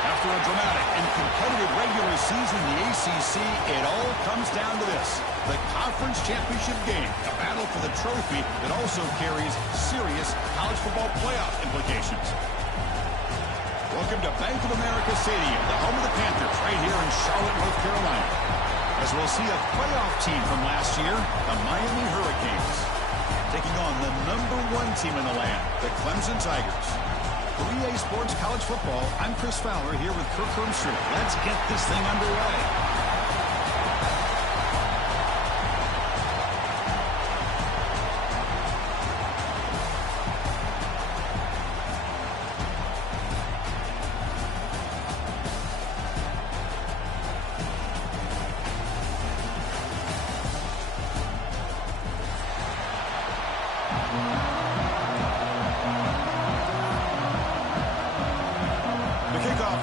After a dramatic and competitive regular season in the ACC, it all comes down to this: the conference championship game, a battle for the trophy that also carries serious college football playoff implications. Welcome to Bank of America Stadium, the home of the Panthers, right here in Charlotte, North Carolina, as we'll see a playoff team from last year, the Miami Hurricanes, taking on the #1 team in the land, the Clemson Tigers. For EA Sports College Football, I'm Chris Fowler here with Kirk Hermstreet. Let's get this thing underway.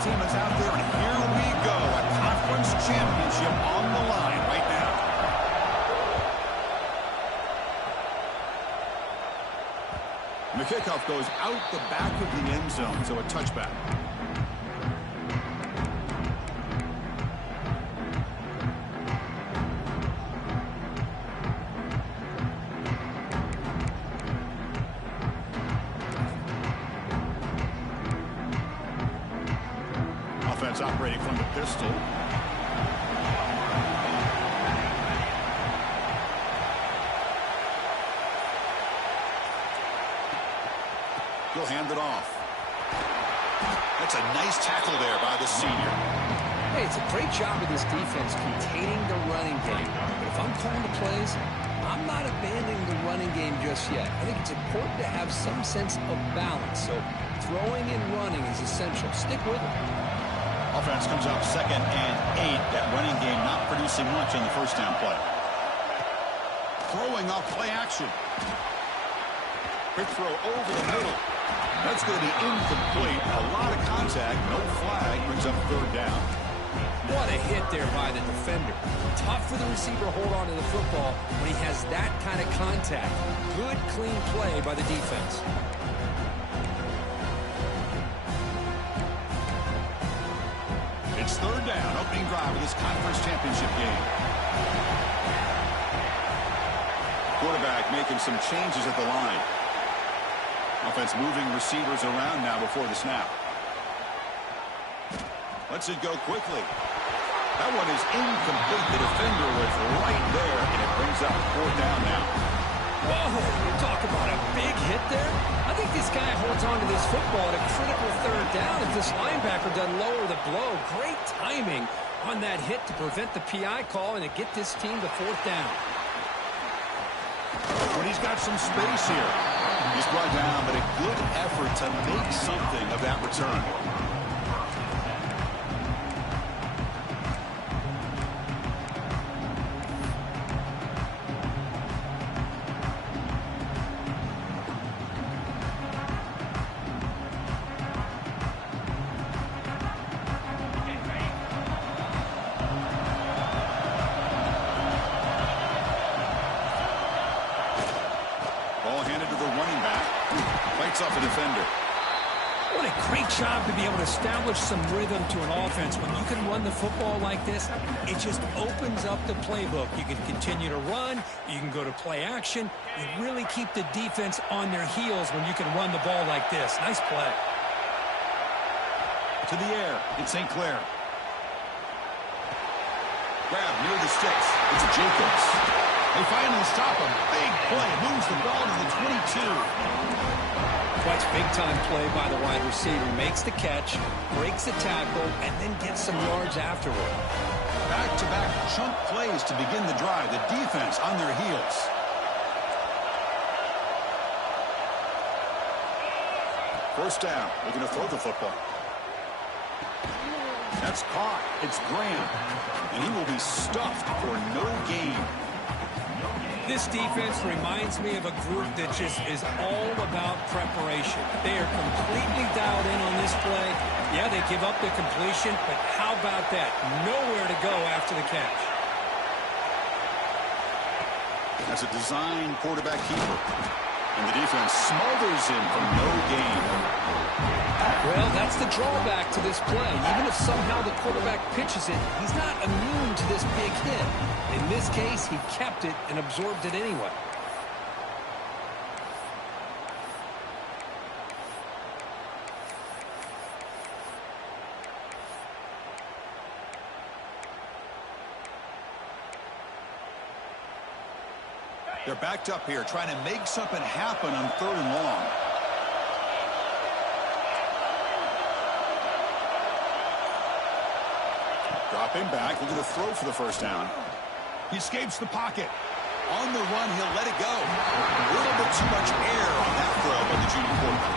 Team is out there, and here we go. A conference championship on the line right now. And the kickoff goes out the back of the end zone, so a touchback. Offense operating from the pistol. He'll hand it off. That's a nice tackle there by the senior. Hey, it's a great job of this defense containing the calling the plays, I'm not abandoning the running game just yet. I think it's important to have some sense of balance. So throwing and running is essential. Stick with it. Offense comes up 2nd and 8. That running game not producing much on the first down play. Throwing off play action. Quick throw over the middle. That's going to be incomplete. A lot of contact. No flag. Brings up 3rd down. What a hit there by the defender. Tough for the receiver to hold on to the football when he has that kind of contact. Good, clean play by the defense. It's 3rd down. Opening drive of this conference championship game. Quarterback making some changes at the line. Offense moving receivers around now before the snap. Lets it go quickly. That one is incomplete. The defender was right there, and it brings up 4th down now. Whoa, you talk about a big hit there. I think this guy holds on to this football at a critical 3rd down if this linebacker doesn't lower the blow. Great timing on that hit to prevent the PI call and to get this team to 4th down. When he's got some space here. He's brought down, but a good effort to make something of that return. Off the defender. What a great job to be able to establish some rhythm to an offense. When you can run the football like this, it just opens up the playbook. You can continue to run. You can go to play action. You really keep the defense on their heels when you can run the ball like this. Nice play. To the air. It's St. Clair. Grab near the sticks. It's a Jacobs. They finally stop him. Big play. Moves the ball to the 22. Watch big-time play by the wide receiver. Makes the catch, breaks the tackle, and then gets some yards afterward. Back-to-back chunk plays to begin the drive. The defense on their heels. First down. Looking to throw the football. That's caught. It's Graham. And he will be stuffed for no gain. This defense reminds me of a group that just is all about preparation. They are completely dialed in on this play. Yeah, they give up the completion, but how about that? Nowhere to go after the catch. That's a design quarterback keeper. And the defense smothers him for no gain. Well, that's the drawback to this play. Even if somehow the quarterback pitches it, he's not immune to this big hit. In this case, he kept it and absorbed it anyway. They're backed up here, trying to make something happen on 3rd and long. Dropping back, looking to throw for the first down. He escapes the pocket. On the run, he'll let it go. A little bit too much air on that throw by the junior quarterback.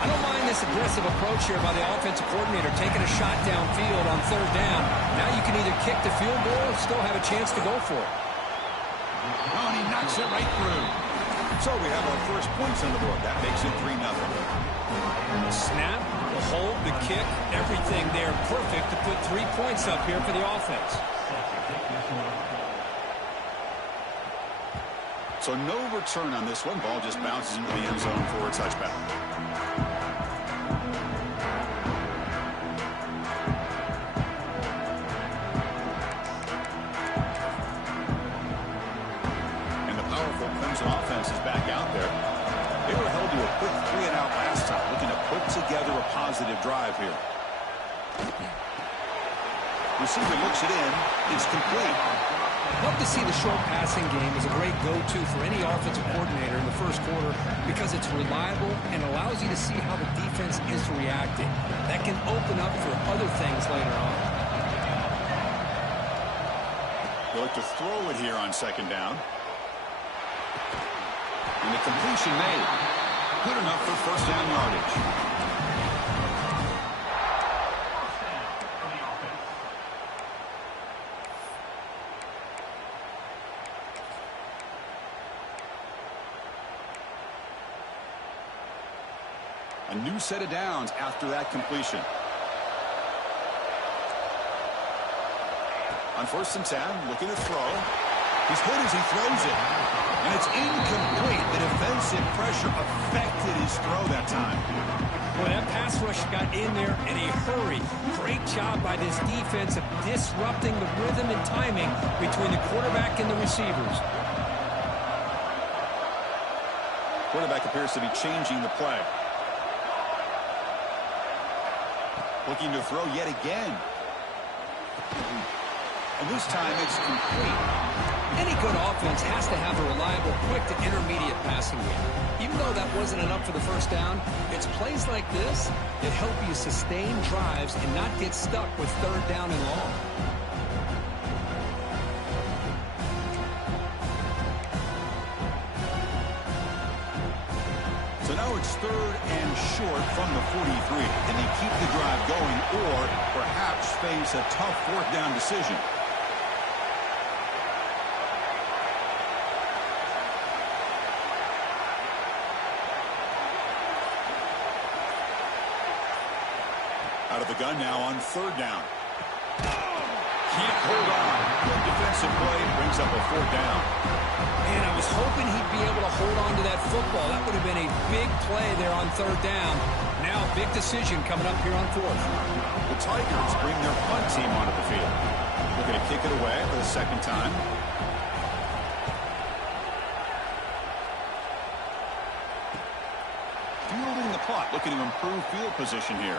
I don't mind this aggressive approach here by the offensive coordinator, taking a shot downfield on 3rd down. Now you can either kick the field goal or still have a chance to go for it. Oh, and he knocks it right through. So we have our first points on the board. That makes it 3-0. Snap, the hold, the kick, everything there perfect to put 3 points up here for the offense. So no return on this one. Ball just bounces into the end zone for a touchback. And the powerful Clemson offense is back out there. They were held to a quick 3-and-out last time, looking to put together a positive drive here. Receiver looks it in. It's complete. Love to see the short passing game as a great go-to for any offensive coordinator in the first quarter because it's reliable and allows you to see how the defense is reacting. That can open up for other things later on. He'll look to throw it here on second down. And the completion made. Good enough for first down yardage. A new set of downs after that completion. On 1st and 10, looking to throw. He's good as he throws it. And it's incomplete. The defensive pressure affected his throw that time. Well, that pass rush got in there in a hurry. Great job by this defense of disrupting the rhythm and timing between the quarterback and the receivers. Quarterback appears to be changing the play. Looking to throw yet again. And this time it's complete. Any good offense has to have a reliable, quick to intermediate passing game. Even though that wasn't enough for the first down, it's plays like this that help you sustain drives and not get stuck with 3rd down and long. So now it's 3rd and short from the 43. Can they keep the drive going or perhaps face a tough 4th down decision? Out of the gun now on 3rd down. Can't hold on. Good defensive play brings up a 4th down. Man, I was hoping he'd be able to hold on to that football. That would have been a big play there on 3rd down. Now, big decision coming up here on 4th. The Tigers bring their punt team onto the field. They're going to kick it away for the 2nd time. Fielding the punt, looking to improve field position here.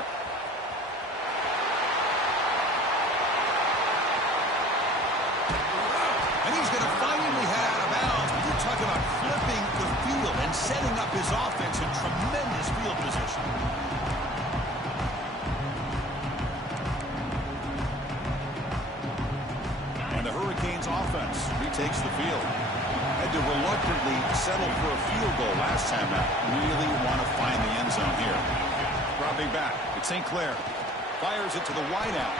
And he's going to finally head out of bounds. But you're talking about flipping the field and setting up his offense in tremendous field position. And the Hurricanes offense retakes the field. Had to reluctantly settle for a field goal last time out. Really want to find the end zone here. Dropping back, it's St. Clair. Fires it to the wideout.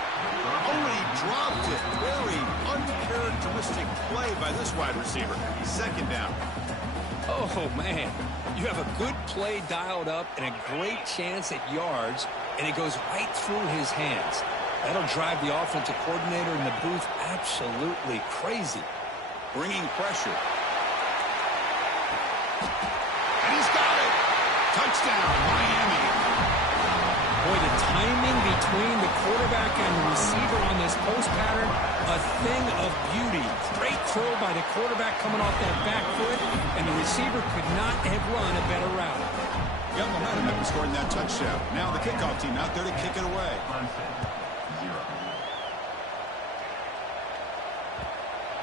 Oh, he dropped it. Very uncharacteristic play by this wide receiver. 2nd down. Oh, man. You have a good play dialed up and a great chance at yards, and it goes right through his hands. That'll drive the offensive coordinator in the booth absolutely crazy. Bringing pressure. And he's got it. Touchdown, Miami. Boy, the timing between the quarterback and the receiver on this post pattern, a thing of beauty. Great throw by the quarterback coming off that back foot, and the receiver could not have run a better route. Got momentum after scoring that touchdown. Now the kickoff team out there to kick it away.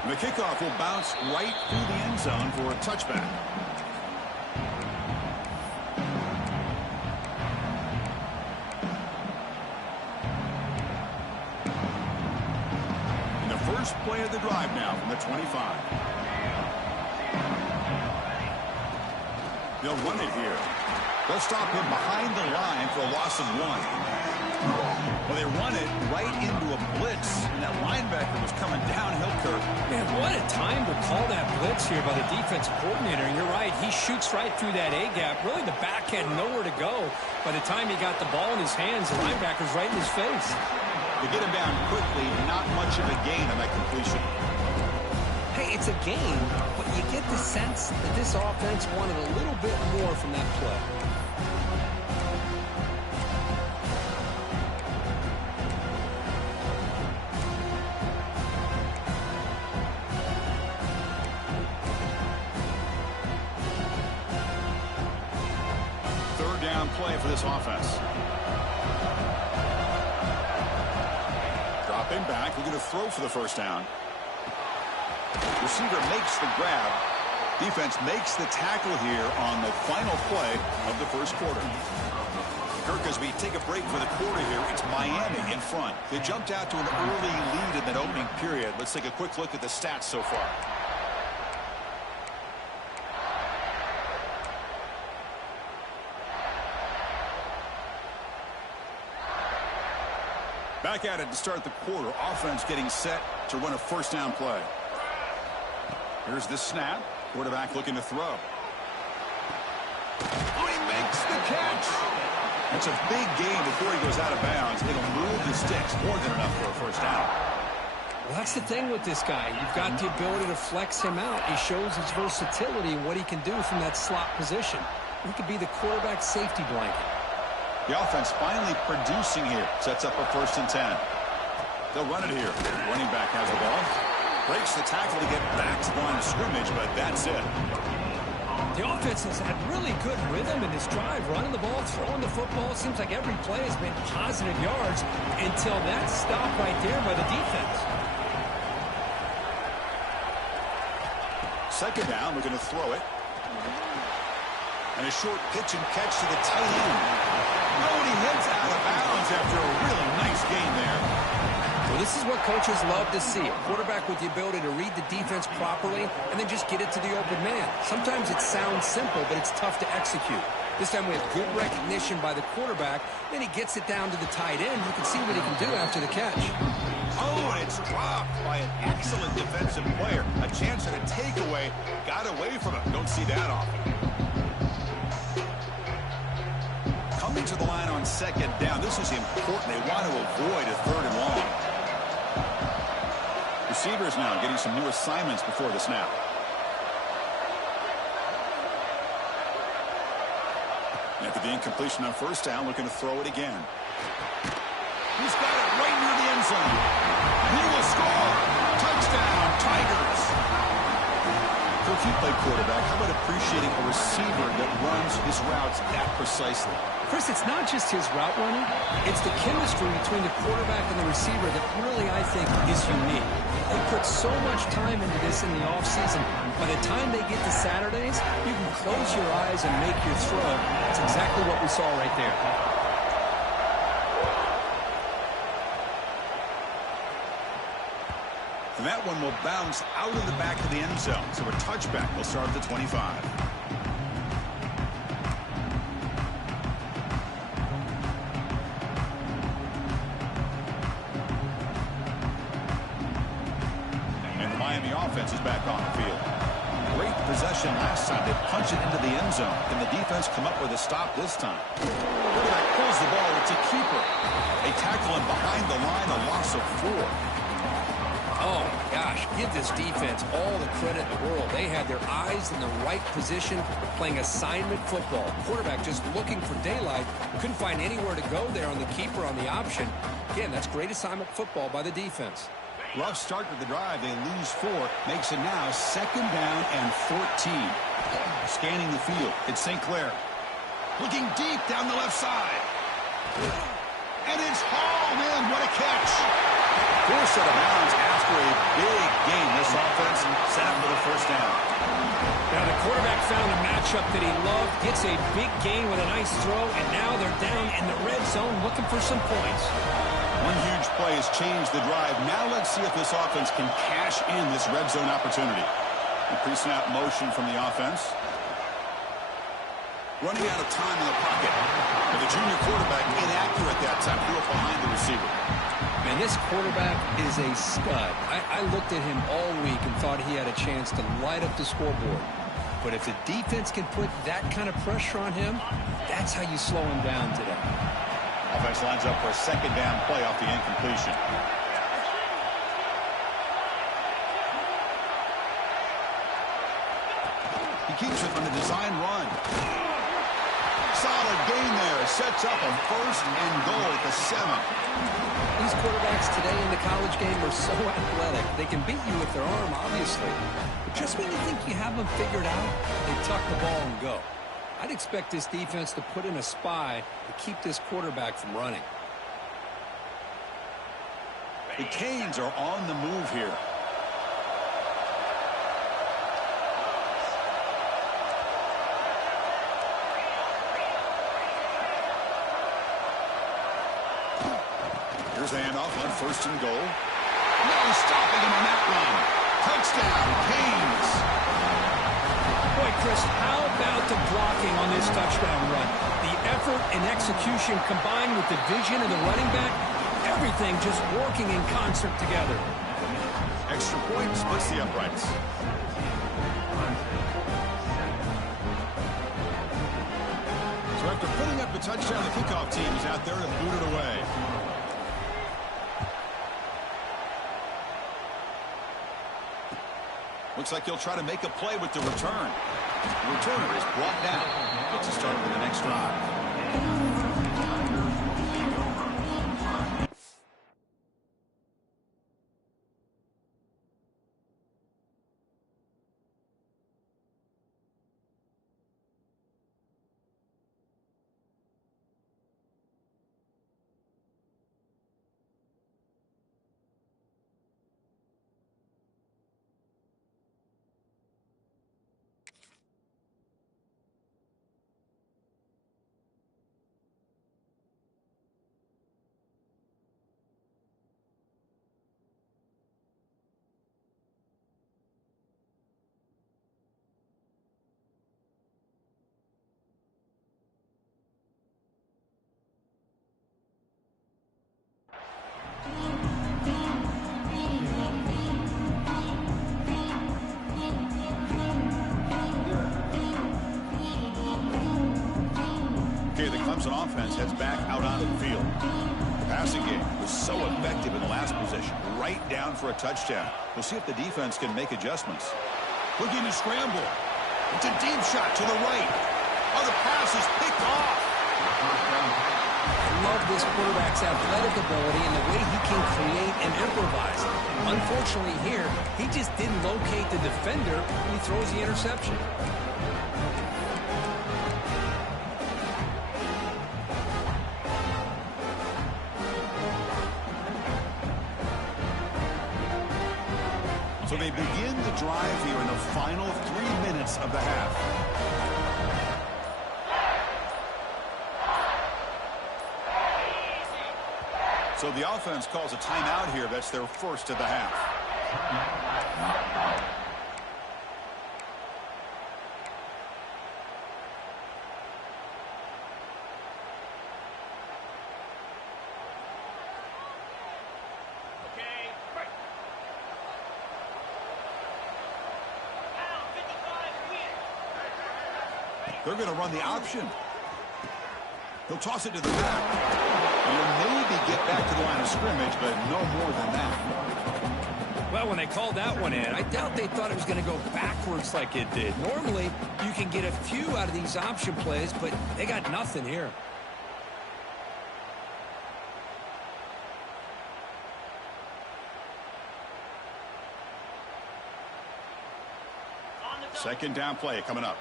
And the kickoff will bounce right through the end zone for a touchback. First play of the drive now from the 25. They'll run it here. They'll stop him behind the line for a loss of 1. Well, they run it right into a blitz, and that linebacker was coming downhill, Kirk. Man, what a time to call that blitz here by the defensive coordinator. And you're right, he shoots right through that A-gap. Really, the back had nowhere to go. By the time he got the ball in his hands, the linebacker's right in his face. They get him down quickly, not much of a gain on that completion. Hey, it's a gain, but you get the sense that this offense wanted a little bit more from that play. Third down play for this offense. Dropping back, looking to throw for the first down. Receiver makes the grab. Defense makes the tackle here on the final play of the first quarter. Kirk, as we take a break for the quarter here, it's Miami in front. They jumped out to an early lead in that opening period. Let's take a quick look at the stats so far. Back at it to start the quarter. Offense getting set to run a first down play. Here's the snap. Quarterback looking to throw. Oh, he makes the catch. It's a big gain before he goes out of bounds. It'll move the sticks more than enough for a first down. Well, that's the thing with this guy. You've got the ability to flex him out. He shows his versatility and what he can do from that slot position. He could be the quarterback safety blanket. The offense finally producing here. Sets up a 1st and 10. They'll run it here. Running back has the ball. Breaks the tackle to get back to the line of scrimmage, but that's it. The offense has had really good rhythm in this drive. Running the ball, throwing the football. Seems like every play has been positive yards until that stop right there by the defense. 2nd down, we're going to throw it. And a short pitch and catch to the tight end. Oh, and he heads out of bounds after a really nice gain there. Well, this is what coaches love to see. A quarterback with the ability to read the defense properly and then just get it to the open man. Sometimes it sounds simple, but it's tough to execute. This time we have good recognition by the quarterback. Then he gets it down to the tight end. You can see what he can do after the catch. Oh, and it's dropped by an excellent defensive player. A chance at a takeaway. Got away from him. Don't see that often. Coming to the line on 2nd down. This is important. They want to avoid a 3rd and long. Receivers now getting some new assignments before the snap. After the incompletion on 1st down, looking to throw it again. He's got it right near the end zone. And he will score. Touchdown, Tigers. So if you play quarterback, how about appreciating a receiver that runs his routes that precisely? Chris, it's not just his route running. It's the chemistry between the quarterback and the receiver that really, I think, is unique. They put so much time into this in the offseason. By the time they get to Saturdays, you can close your eyes and make your throw. That's exactly what we saw right there. And that one will bounce out of the back of the end zone. So a touchback will start at the 25. Offense is back on the field. Great possession last time. They punch it into the end zone. Can the defense come up with a stop this time? Quarterback pulls the ball. It's a keeper. They tackle him behind the line. A loss of 4. Oh, my gosh. Give this defense all the credit in the world. They had their eyes in the right position, playing assignment football. Quarterback just looking for daylight. Couldn't find anywhere to go there on the keeper on the option. Again, that's great assignment football by the defense. Rough start to the drive. They lose 4. Makes it now 2nd down and 14. Scanning the field. It's St. Clair. Looking deep down the left side. And it's hauled in. What a catch. Forced out of bounds after a big gain. This offense set up for the 1st down. Now the quarterback found a matchup that he loved. Gets a big gain with a nice throw. And now they're down in the red zone looking for some points. One huge play has changed the drive. Now let's see if this offense can cash in this red zone opportunity. A pre-snap motion from the offense. Running out of time in the pocket. And the junior quarterback inaccurate that time. Threw it behind the receiver. Man, this quarterback is a stud. I looked at him all week and thought he had a chance to light up the scoreboard. But if the defense can put that kind of pressure on him, that's how you slow him down today. Offense lines up for a 2nd down play off the incompletion. He keeps it on the design run. Solid gain there. Sets up a 1st and goal at the 7. These quarterbacks today in the college game are so athletic. They can beat you with their arm, obviously. But just when you think you have them figured out, they tuck the ball and go. I'd expect this defense to put in a spy to keep this quarterback from running. The Canes are on the move here. the handoff on 1st and goal. No stopping him on that run. Touchdown, Canes. Boy, Chris, how about the blocking on this touchdown run? The effort and execution combined with the vision of the running back, everything just working in concert together. Extra point splits the uprights. So after putting up the touchdown, the kickoff team is out there to boot it away. Looks like he'll try to make a play with the return. The returner is brought down. Gets to start with the next drive. The Clemson offense heads back out onto the field. The passing game was so effective in the last possession, right down for a touchdown. We'll see if the defense can make adjustments. Looking to scramble. It's a deep shot to the right. Oh, the pass is picked off. I love this quarterback's athletic ability and the way he can create and improvise. Unfortunately here, he just didn't locate the defender when he throws the interception. So they begin the drive here in the final 3 minutes of the half. So the offense calls a timeout here. That's their first of the half. They're going to run the option. He'll toss it to the back. He'll maybe get back to the line of scrimmage, but no more than that. Well, when they called that one in, I doubt they thought it was going to go backwards like it did. Normally, you can get a few out of these option plays, but they got nothing here. Second down play coming up.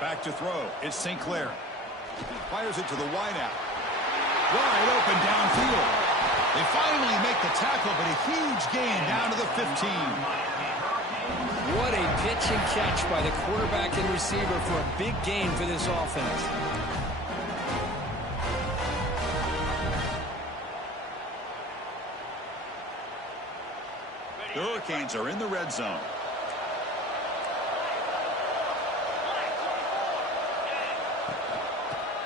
Back to throw. It's St. Clair. Fires it to the wideout. Wide open downfield. They finally make the tackle, but a huge gain down to the 15. What a pitch and catch by the quarterback and receiver for a big gain for this offense. The Hurricanes are in the red zone.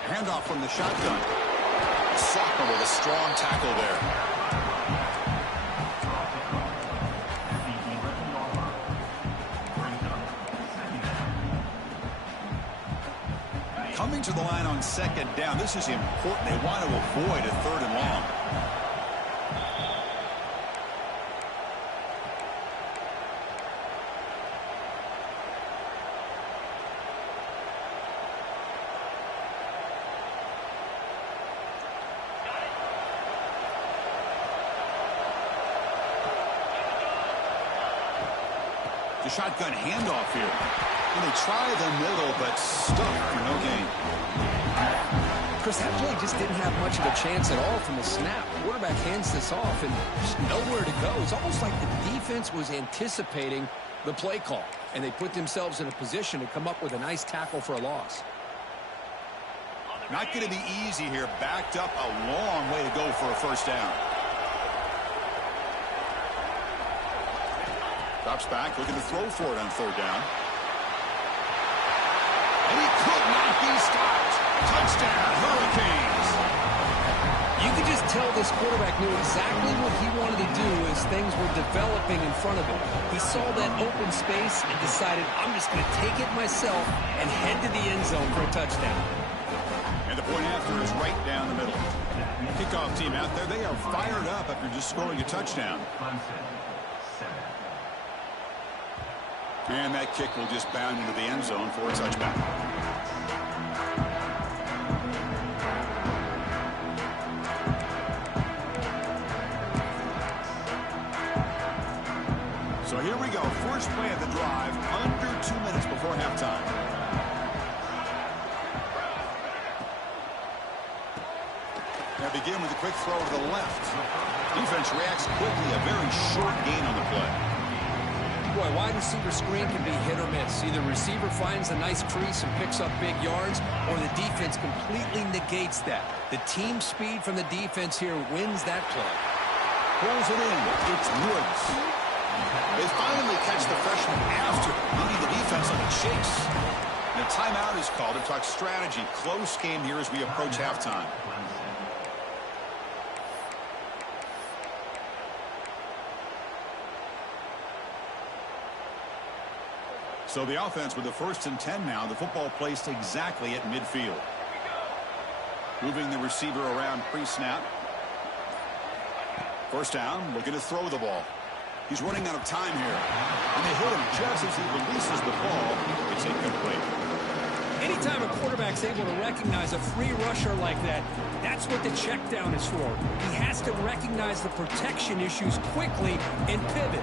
Handoff from the shotgun. Sophomore with a strong tackle there. Coming to the line on second down. This is important. They want to avoid a third and long. The shotgun handoff here. And they try the middle, but stuck for no gain. Chris, that play just didn't have much of a chance at all from the snap. The quarterback hands this off and just nowhere to go. It's almost like the defense was anticipating the play call, and they put themselves in a position to come up with a nice tackle for a loss. Not going to be easy here. Backed up a long way to go for a first down. Drops back, looking to throw for it on third down. And he could not be stopped. Touchdown, Hurricanes. You could just tell this quarterback knew exactly what he wanted to do as things were developing in front of him. He saw that open space and decided, I'm just going to take it myself and head to the end zone for a touchdown. And the point after is right down the middle. Kickoff team out there, they are fired up after just scoring a touchdown. And that kick will just bound into the end zone for a touchback. So here we go. First play of the drive, under 2 minutes before halftime. Now begin with a quick throw to the left. Defense reacts quickly. A very short gain on the play. Boy, wide receiver screen can be hit or miss. Either receiver finds a nice crease and picks up big yards, or the defense completely negates that. The team speed from the defense here wins that play. Pulls it in. It's Woods. They finally catch the freshman after leading the defense on a chase. And a timeout is called to talk strategy. Close game here as we approach halftime. So the offense with the 1st and 10 now. The football placed exactly at midfield. Moving the receiver around pre-snap. First down, looking to throw the ball. He's running out of time here. And they hit him just as he releases the ball. It's incomplete. Anytime a quarterback's able to recognize a free rusher like that, that's what the check down is for. He has to recognize the protection issues quickly and pivot.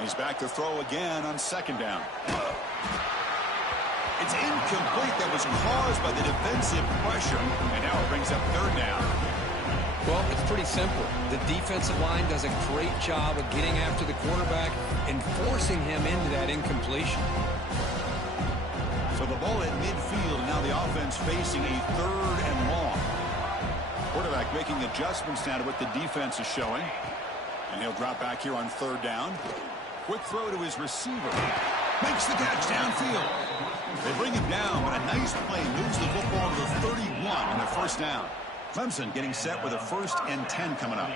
He's back to throw again on second down. It's incomplete. That was caused by the defensive pressure. And now it brings up third down. Well, it's pretty simple. The defensive line does a great job of getting after the quarterback and forcing him into that incompletion. So the ball at midfield, and now the offense facing a third and long. Quarterback making adjustments now to what the defense is showing. And he'll drop back here on third down. Quick throw to his receiver. Makes the catch downfield. They bring him down, but a nice play moves the football to the 31 and a first down. Clemson getting set with a 1st and 10 coming up.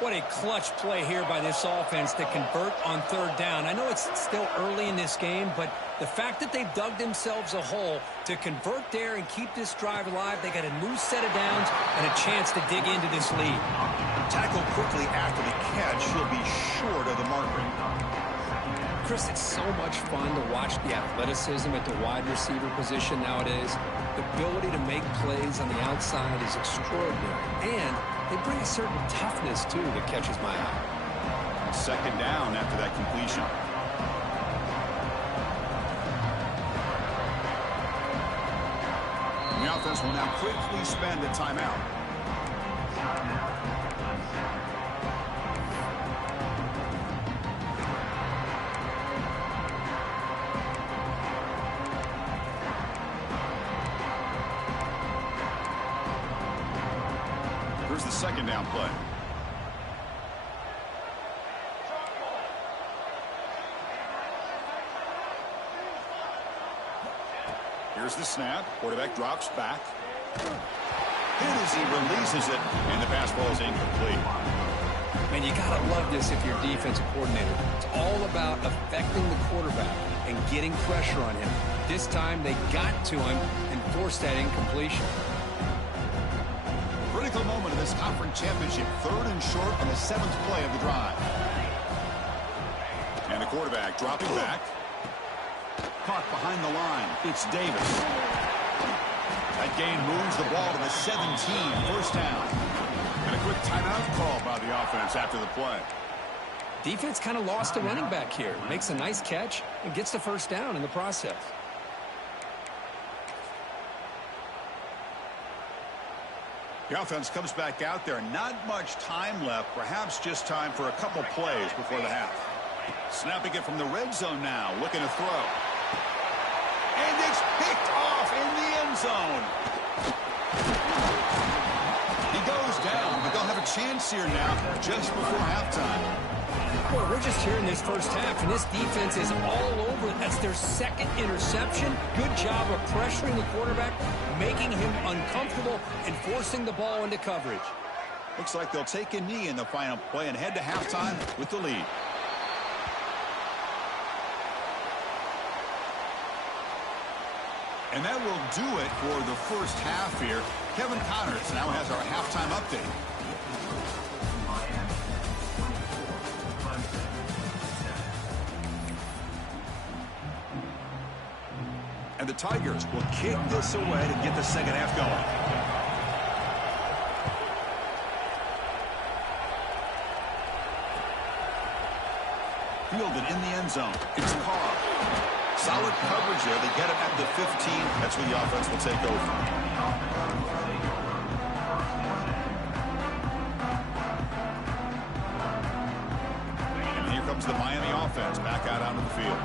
What a clutch play here by this offense to convert on third down. I know it's still early in this game, but the fact that they've dug themselves a hole to convert there and keep this drive alive, they got a new set of downs and a chance to dig into this lead. Tackled quickly after the catch. He'll be short of the marker. Chris, it's so much fun to watch the athleticism at the wide receiver position nowadays. The ability to make plays on the outside is extraordinary. And they bring a certain toughness, too, that catches my eye. Second down after that completion. And the offense will now quickly spend a timeout. Here's the second down play. Here's the snap. Quarterback drops back. Hit as he releases it, and the pass ball is incomplete. Man, you gotta love this if you're a defensive coordinator. It's all about affecting the quarterback and getting pressure on him. This time they got to him and forced that incompletion. Critical moment of this conference championship. 3rd and short on the 7th play of the drive. And the quarterback dropping back. Caught behind the line. It's Davis. That gain moves the ball to the 17. First down. And a quick timeout call by the offense after the play. Defense kind of lost a running back here. Makes a nice catch and gets the first down in the process. The offense comes back out there. Not much time left. Perhaps just time for a couple plays before the half. Snapping it from the red zone now. Looking to throw. And it's picked off. zone. He goes down, but they'll have a chance here now just before halftime. Well, we're just here in this first half, and this defense is all over. That's their second interception. Good job of pressuring the quarterback, making him uncomfortable, and forcing the ball into coverage. Looks like they'll take a knee in the final play and head to halftime with the lead. And that will do it for the first half here. Kevin Connors now has our halftime update. And the Tigers will kick this away to get the second half going. Fielded in the end zone. It's Carr. Solid coverage there. They get it at the 15. That's where the offense will take over. And here comes the Miami offense back out onto the field.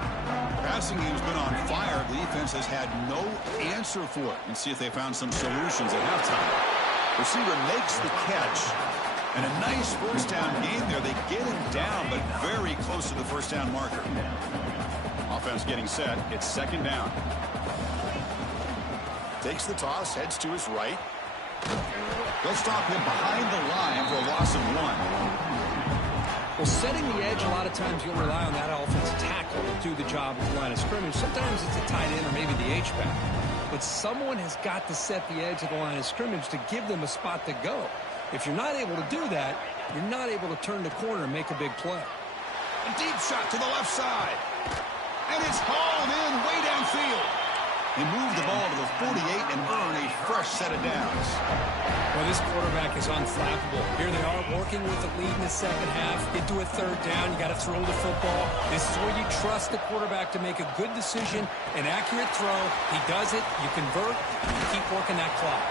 Passing game's been on fire. The defense has had no answer for it. And see if they found some solutions at halftime. Receiver makes the catch. And a nice first down game there. They get him down, but very close to the first down marker. Offense getting set. It's second down. Takes the toss, heads to his right. They'll stop him behind the line for a loss of 1. Well, setting the edge, a lot of times you'll rely on that offensive tackle to do the job at the line of scrimmage. Sometimes it's a tight end or maybe the H-back. But someone has got to set the edge of the line of scrimmage to give them a spot to go. If you're not able to do that, you're not able to turn the corner and make a big play. A deep shot to the left side. And it's hauled in way downfield. He moved the ball to the 48 and earned a fresh set of downs. Well, this quarterback is unflappable. Here they are working with the lead in the second half. Get to a third down. You got to throw the football. This is where you trust the quarterback to make a good decision, an accurate throw. He does it. You convert. You keep working that clock.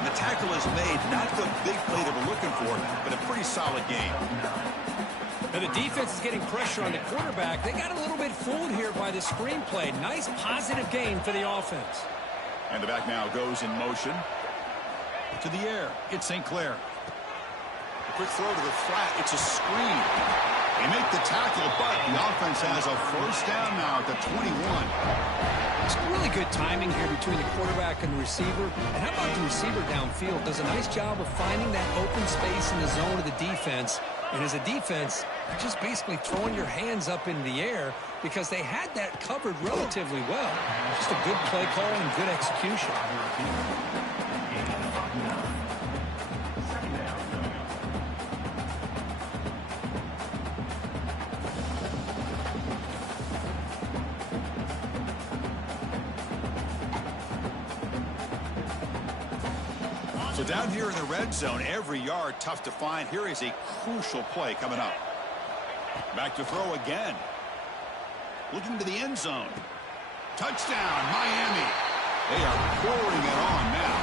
And the tackle is made. Not the big play they were looking for, but a pretty solid game. Now the defense is getting pressure on the quarterback. They got a little bit fooled here by the screenplay. Nice positive gain for the offense. And the back now goes in motion. To the air. It's St. Clair. A quick throw to the flat. It's a screen. They make the tackle, but the offense has a first down now at the 21. It's really good timing here between the quarterback and the receiver. And how about the receiver downfield? Does a nice job of finding that open space in the zone of the defense. And as a defense, you're just basically throwing your hands up in the air because they had that covered relatively well. Just a good play call and good execution. So down here in the red zone, every yard tough to find. Here is a crucial play coming up. Back to throw again. Looking to the end zone. Touchdown, Miami. They are pouring it on now.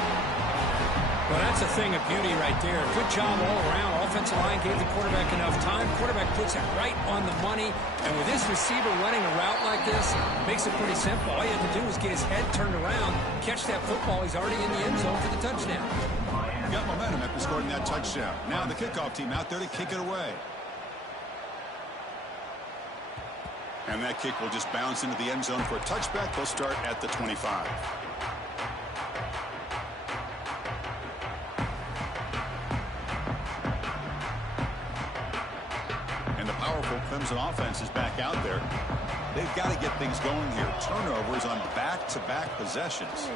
Well, that's a thing of beauty right there. Good job all around. Offensive line gave the quarterback enough time. Quarterback puts it right on the money. And with this receiver running a route like this, makes it pretty simple. All you have to do is get his head turned around, catch that football. He's already in the end zone for the touchdown. Got momentum after scoring that touchdown. Now the kickoff team out there to kick it away. And that kick will just bounce into the end zone for a touchback. They'll start at the 25. And the powerful Clemson offense is back out there. They've got to get things going here. Turnovers on back-to-back possessions.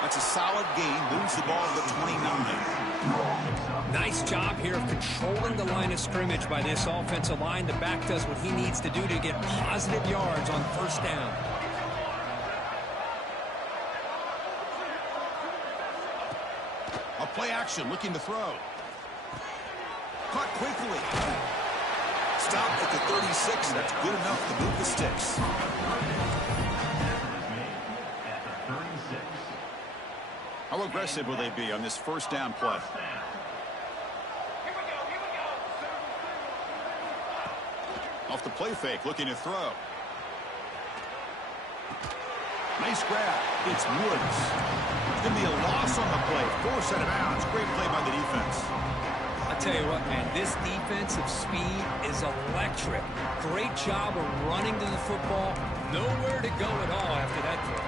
That's a solid gain. Moves the ball to the 29. Nice job here of controlling the line of scrimmage by this offensive line. The back does what he needs to do to get positive yards on first down. A play action, looking to throw. Caught quickly. Stopped at the 36. That's good enough to move the sticks. How aggressive will they be on this first down play? Off the play fake, looking to throw. Nice grab. It's Woods. It's going to be a loss on the play. Force out of bounds. Great play by the defense. I'll tell you what, man, this defensive speed is electric. Great job of running to the football. Nowhere to go at all after that throw.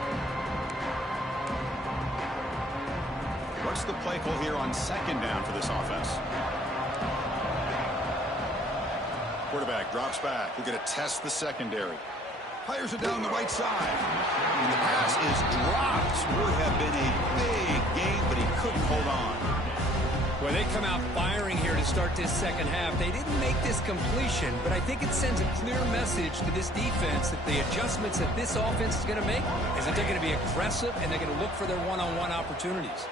What's the play call here on second down for this offense? Quarterback drops back. We're going to test the secondary. Fires it down the right side. And the pass is dropped. Would have been a big game, but he couldn't hold on. Well, they come out firing here to start this second half. They didn't make this completion, but I think it sends a clear message to this defense that the adjustments that this offense is going to make is that they're going to be aggressive and they're going to look for their one-on-one opportunities.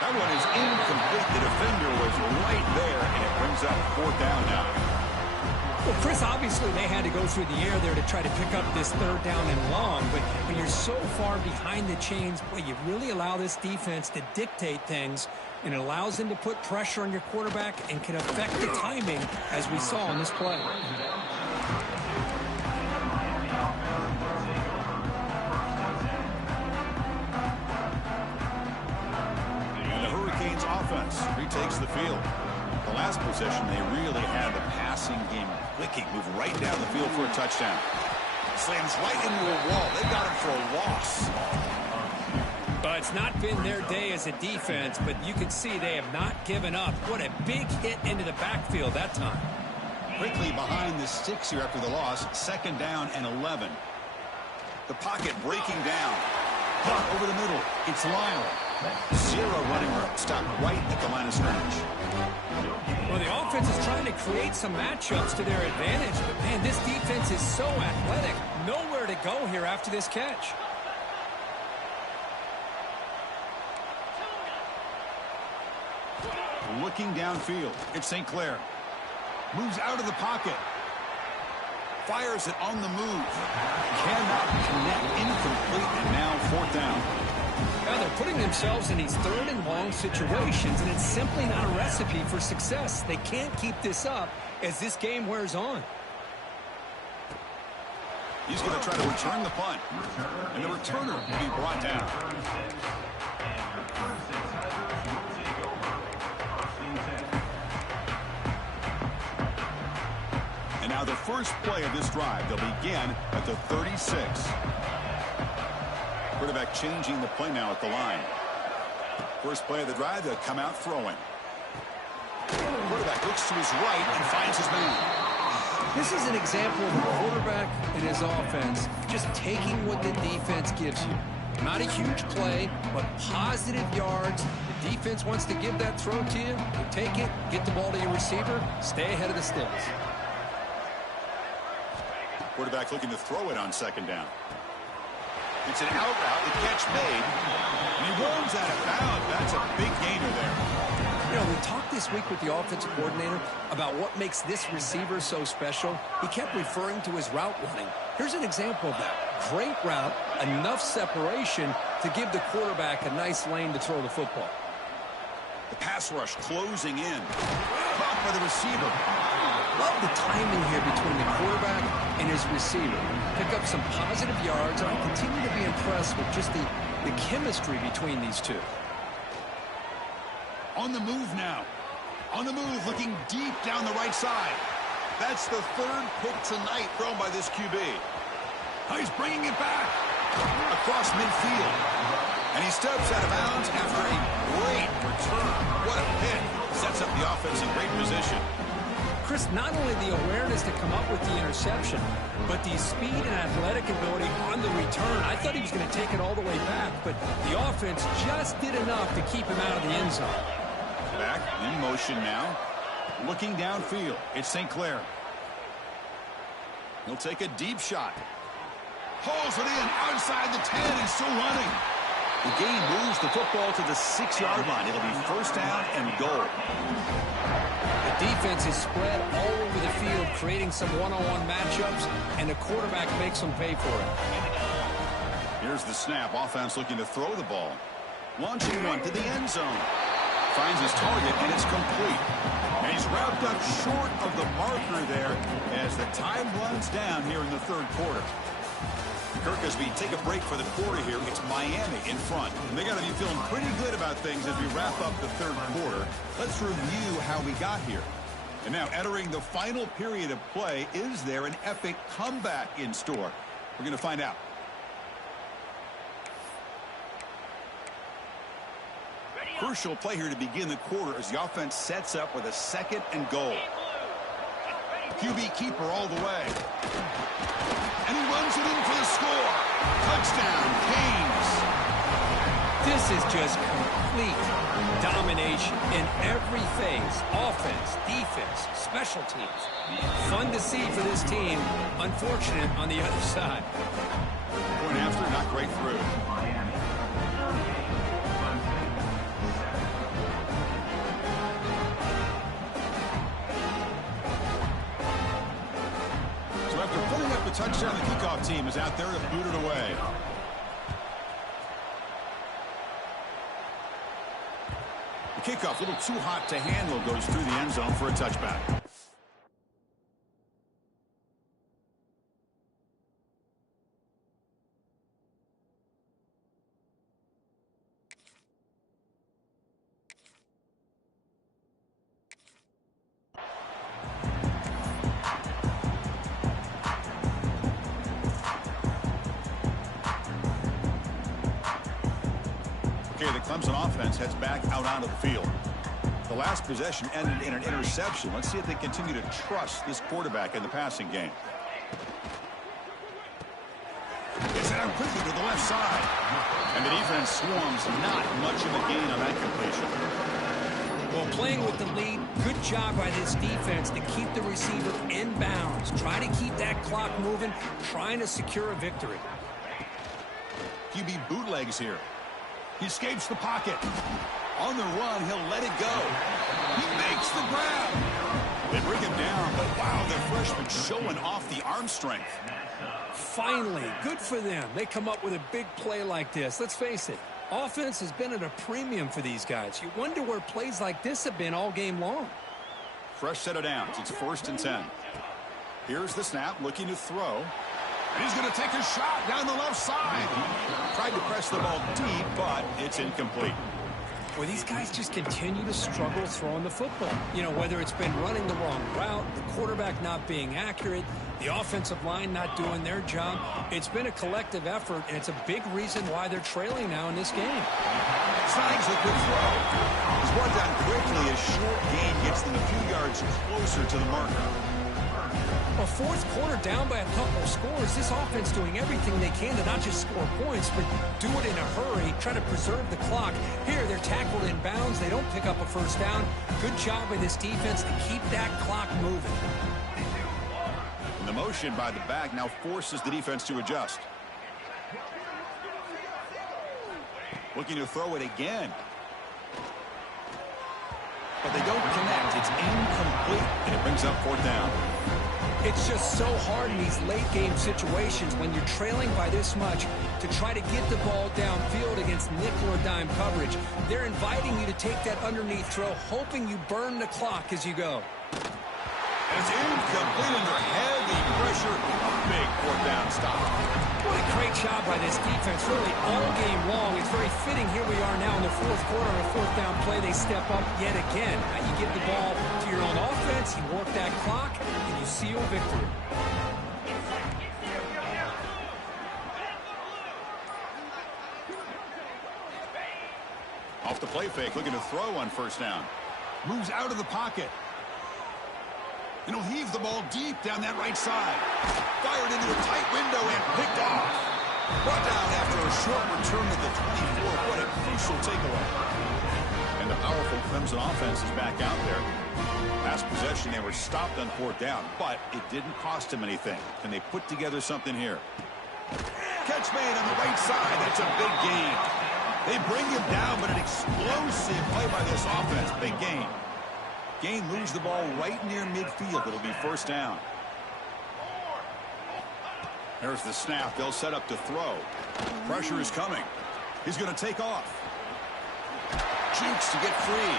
That one is incomplete. The defender was right there, and it brings up fourth down now. Well, Chris, obviously they had to go through the air there to try to pick up this third down and long, but when you're so far behind the chains, boy, you really allow this defense to dictate things, and it allows them to put pressure on your quarterback and can affect the timing, as we saw in this play. And the Hurricanes offense retakes the field. The last possession, they really had the passing game clicking. Move right down the field for a touchdown. Slams right into a wall. They got him for a loss. But it's not been their day as a defense, but you can see they have not given up. What a big hit into the backfield that time. Quickly behind the sticks here after the loss. Second down and 11. The pocket breaking down. Punt over the middle. It's Lyle. Zero running room. Stopped right at the line of scrimmage. Well, the offense is trying to create some matchups to their advantage, but man, this defense is so athletic. Nowhere to go here after this catch. Looking downfield. It's St. Clair. Moves out of the pocket. Fires it on the move. Cannot connect. Incomplete, and now fourth down. Now they're putting themselves in these third and long situations, and it's simply not a recipe for success. They can't keep this up as this game wears on. He's going to try to return the punt. And the returner will be brought down. And now the first play of this drive. They'll begin at the 36. Quarterback changing the play now at the line. First play of the drive, they'll come out throwing. Quarterback looks to his right and finds his man. This is an example of a quarterback and his offense just taking what the defense gives you. Not a huge play, but positive yards. The defense wants to give that throw to you. You take it, get the ball to your receiver, stay ahead of the sticks. Quarterback looking to throw it on second down. It's an out route. The catch made. And he runs out of bounds. That's a big gainer there. You know, we talked this week with the offensive coordinator about what makes this receiver so special. He kept referring to his route running. Here's an example of that. Great route, enough separation to give the quarterback a nice lane to throw the football. The pass rush closing in. Caught by the receiver. Love the timing here between the quarterback and his receiver. Pick up some positive yards, and I continue to be impressed with just the chemistry between these two. On the move now. On the move, looking deep down the right side. That's the third pick tonight thrown by this QB. Now he's bringing it back across midfield. And he steps out of bounds after a great return. What a pick. Sets up the offense in great position. Chris, not only the awareness to come up with the interception, but the speed and athletic ability on the return. I thought he was going to take it all the way back, but the offense just did enough to keep him out of the end zone. Back in motion now. Looking downfield. It's St. Clair. He'll take a deep shot. Pulls it in outside the 10 and still running. The game moves the football to the 6-yard line. It'll be first down and goal. The defense is spread all over the field, creating some one-on-one matchups, and the quarterback makes them pay for it. Here's the snap. Offense looking to throw the ball. Launching one to the end zone. finds his target, and it's complete. And he's wrapped up short of the marker there as the time runs down here in the third quarter. Kirk, as we take a break for the quarter here, it's Miami in front. And they got to be feeling pretty good about things as we wrap up the third quarter. Let's review how we got here. And now entering the final period of play, is there an epic comeback in store? We're going to find out. Crucial play here to begin the quarter as the offense sets up with a 2nd and goal. QB keeper all the way. And he runs it in for the score. Touchdown, Canes. This is just complete domination in every phase. Offense, defense, special teams. Fun to see for this team. Unfortunate on the other side. Point after, not great through. So after pulling up the touchdown, the kickoff team is out there to boot it away. The kickoff, a little too hot to handle, goes through the end zone for a touchback. Okay, the Clemson offense heads back out onto the field. The last possession ended in an interception. Let's see if they continue to trust this quarterback in the passing game. It's out quickly to the left side. And the defense swarms, not much of a gain on that completion. Well, playing with the lead, good job by this defense to keep the receiver in bounds. Try to keep that clock moving, trying to secure a victory. QB bootlegs here. He escapes the pocket. On the run, he'll let it go. He makes the grab. They bring him down, but wow, the freshman showing off the arm strength. Finally, good for them. They come up with a big play like this. Let's face it, offense has been at a premium for these guys. You wonder where plays like this have been all game long. Fresh set of downs. It's 1st and 10. Here's the snap, looking to throw. And he's going to take a shot down the left side. Tried to press the ball deep, but it's incomplete. Well, these guys just continue to struggle throwing the football. You know, whether it's been running the wrong route, the quarterback not being accurate, the offensive line not doing their job. It's been a collective effort, and it's a big reason why they're trailing now in this game. Snags a good throw. He's brought down quickly as short gain gets them a few yards closer to the marker. Well, fourth quarter down by a couple of scores. This offense doing everything they can to not just score points, but do it in a hurry, try to preserve the clock. Here, they're tackled in bounds. They don't pick up a first down. Good job by this defense to keep that clock moving. And the motion by the back now forces the defense to adjust. Looking to throw it again. But they don't connect. It's incomplete, and it brings up 4th down. It's just so hard in these late-game situations when you're trailing by this much to try to get the ball downfield against nickel or dime coverage. They're inviting you to take that underneath throw, hoping you burn the clock as you go. And it's incomplete under heavy pressure. A big 4th down stop. What a great job by this defense, really all game long. It's very fitting. Here we are now in the fourth quarter on a 4th down play. They step up yet again. Now you give the ball to your own offense, you work that clock, and you seal victory. Off the play fake, looking to throw on 1st down. Moves out of the pocket. And he'll heave the ball deep down that right side. Fired into a tight window and picked off. Brought down after a short return to the 24. What a crucial takeaway. And the powerful Clemson offense is back out there. Last possession, they were stopped on 4th down, but it didn't cost them anything. Can they put together something here? Catch made on the right side. That's a big gain. They bring him down, but an explosive play by this offense. Big gain. Gain moves the ball right near midfield. It'll be 1st down. There's the snap. They'll set up to throw. Pressure is coming. He's going to take off. Jukes to get free.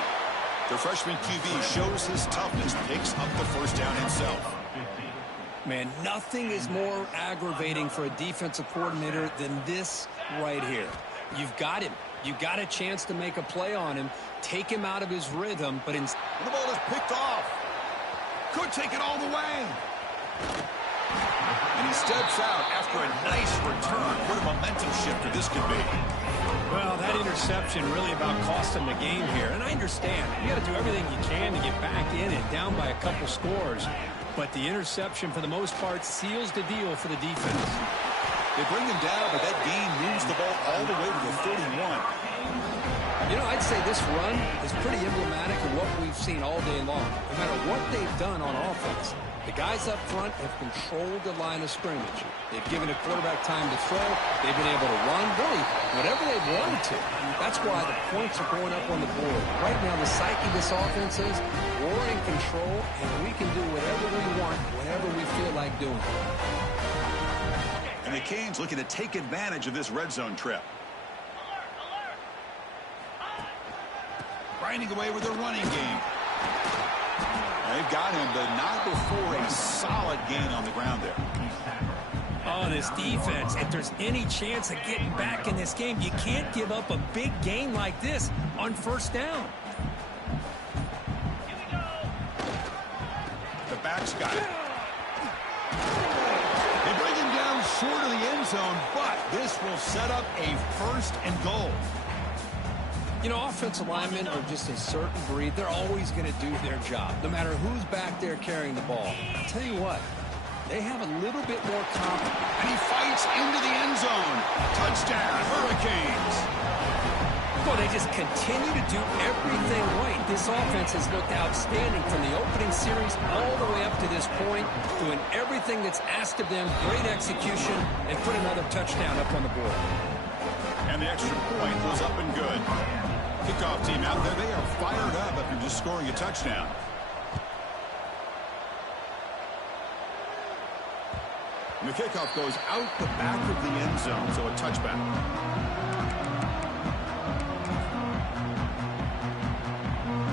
The freshman QB shows his toughness, picks up the first down himself. Man, nothing is more aggravating for a defensive coordinator than this right here. You've got him. You've got a chance to make a play on him, take him out of his rhythm, but instead the ball is picked off. Could take it all the way. And he steps out after a nice return. What a momentum shifter this could be. Well, that interception really about cost him the game here. And I understand. You got to do everything you can to get back in and down by a couple scores. But the interception, for the most part, seals the deal for the defense. They bring him down, but that gain moves the ball all the way to the 31. You know, I'd say this run is pretty emblematic of what we've seen all day long. No matter what they've done on offense, the guys up front have controlled the line of scrimmage. They've given the quarterback time to throw. They've been able to run, really, whatever they've wanted to. That's why the points are going up on the board. Right now, the psyche of this offense is we're in control, and we can do whatever we want, whenever we feel like doing. And the Canes looking to take advantage of this red zone trip. Grinding away with their running game. They've got him, but not before a solid gain on the ground there. Oh, this defense, if there's any chance of getting back in this game, you can't give up a big gain like this on first down. The back's got it. They bring him down short of the end zone, but this will set up a first and goal. You know, offensive linemen are just a certain breed. They're always going to do their job, no matter who's back there carrying the ball. I'll tell you what, they have a little bit more confidence. And he fights into the end zone. Touchdown, Hurricanes. Well, they just continue to do everything right. This offense has looked outstanding from the opening series all the way up to this point, doing everything that's asked of them, great execution, and put another touchdown up on the board. And the extra point was up and good. Kickoff team out there, they are fired up after just scoring a touchdown. And the kickoff goes out the back of the end zone, so a touchback.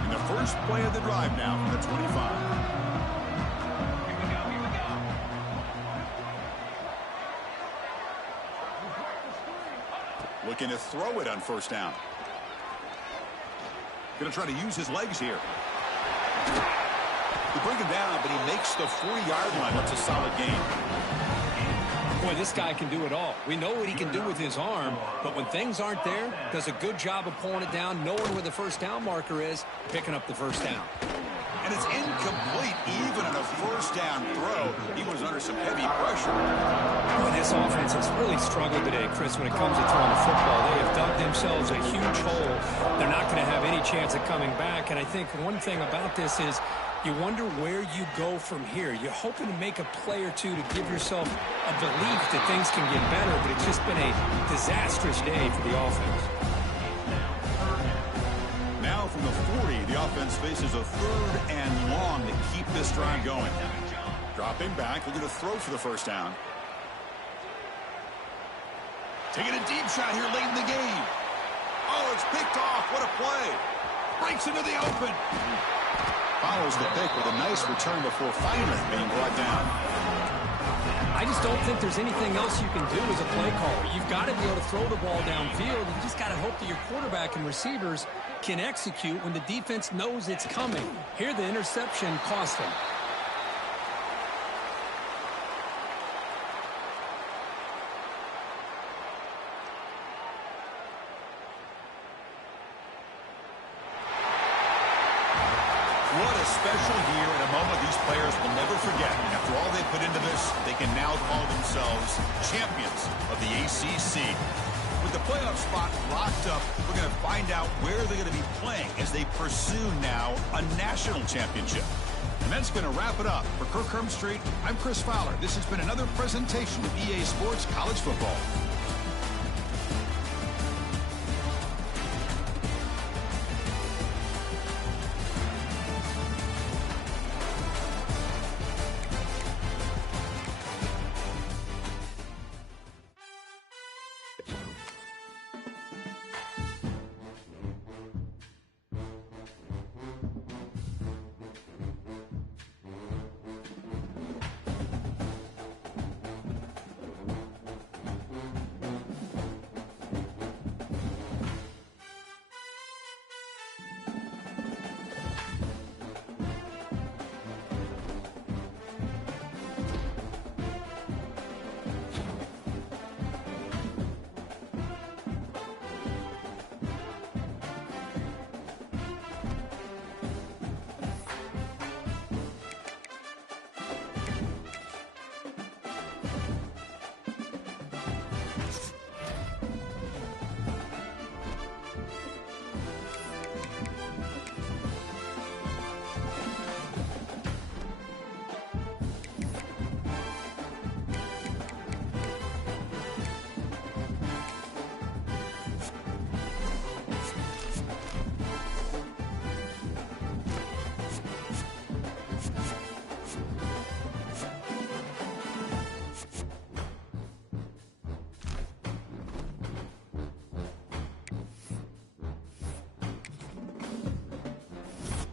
And the first play of the drive now from the 25. Looking to throw it on first down. Going to try to use his legs here. They bring him down, but he makes the 40-yard line. That's a solid gain. Boy, this guy can do it all. We know what he can do with his arm, but when things aren't there, does a good job of pulling it down, knowing where the first down marker is, picking up the first down. And it's incomplete even on a first down throw. He was under some heavy pressure. Boy, this offense has really struggled today, Chris, when it comes to throwing the football. They have dug themselves a huge hole. They're not going to have any chance of coming back. And I think one thing about this is you wonder where you go from here. You're hoping to make a play or two to give yourself a belief that things can get better, but it's just been a disastrous day for the offense. Now from the 40, the offense faces a third and long to keep this drive going. Dropping back, looking to throw for the first down. Taking a deep shot here late in the game. Oh, it's picked off. What a play. Breaks into the open. Follows the pick with a nice return before finally being brought down. I just don't think there's anything else you can do as a play caller. You've got to be able to throw the ball downfield. You just got to hope that your quarterback and receivers can execute when the defense knows it's coming. Here, the interception cost them. What a special year and a moment these players will never forget. After all they put into this, they can now call themselves champions of the ACC. With the playoff spot locked up, we're going to find out where they're going to be playing as they pursue now a national championship. And that's going to wrap it up. For Kirk Street, I'm Chris Fowler. This has been another presentation of EA Sports College Football.